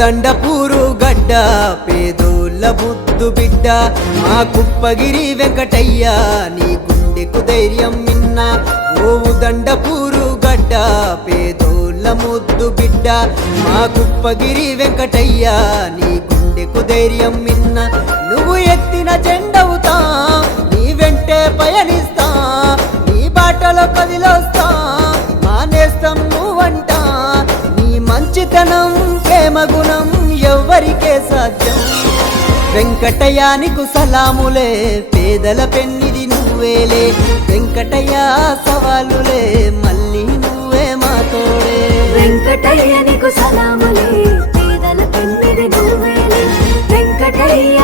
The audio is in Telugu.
దండపూరు గడ్డ పేదోళ్ళ ముద్దు బిడ్డ మా కుప్పగిరి వెంకటయ్య నీ గుండెకు ధైర్యం మిన్న ఓ దండపూరు గడ్డ పేదోళ్ళ ముద్దు బిడ్డ మా కుప్పగిరి వెంకటయ్య నీ గుండెకు ధైర్యం మిన్న నువ్వు ఎత్తిన జెండవుతా నీ వెంటే పయనిస్తా నీ బాటలో కదిలొస్తా మానేస్తాం నువ్వంట నీ మంచితనం ప్రేమ గుణం ఎవ్వరికే సాధ్యం వెంకటయ్యానికి సలాములే పేదల పెన్నిది నువ్వేలే వెంకటయ్య సవాలులే మళ్ళీ నువ్వే మా తోడే వెంకటయ్యనికి సలాములే పేదల పెన్నిది నువ్వేలే వెంకటయ్య